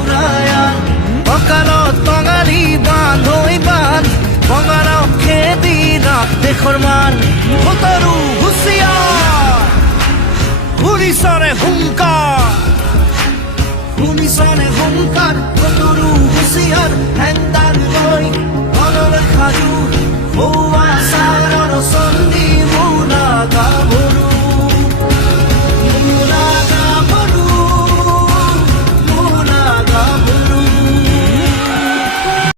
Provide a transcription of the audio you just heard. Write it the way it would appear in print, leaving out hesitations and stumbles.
উড়ায়ান অকালত বাঙালি বান্ধ ওই বান্ধ বঙারাও খেদি রাত দেখর মান ভোতরু হুঁশিয়ার পুলিশরে হুঙ্কার পুলিশরে হুঙ্কার ভোতরু হুঁশিয়ার হ্যাংদা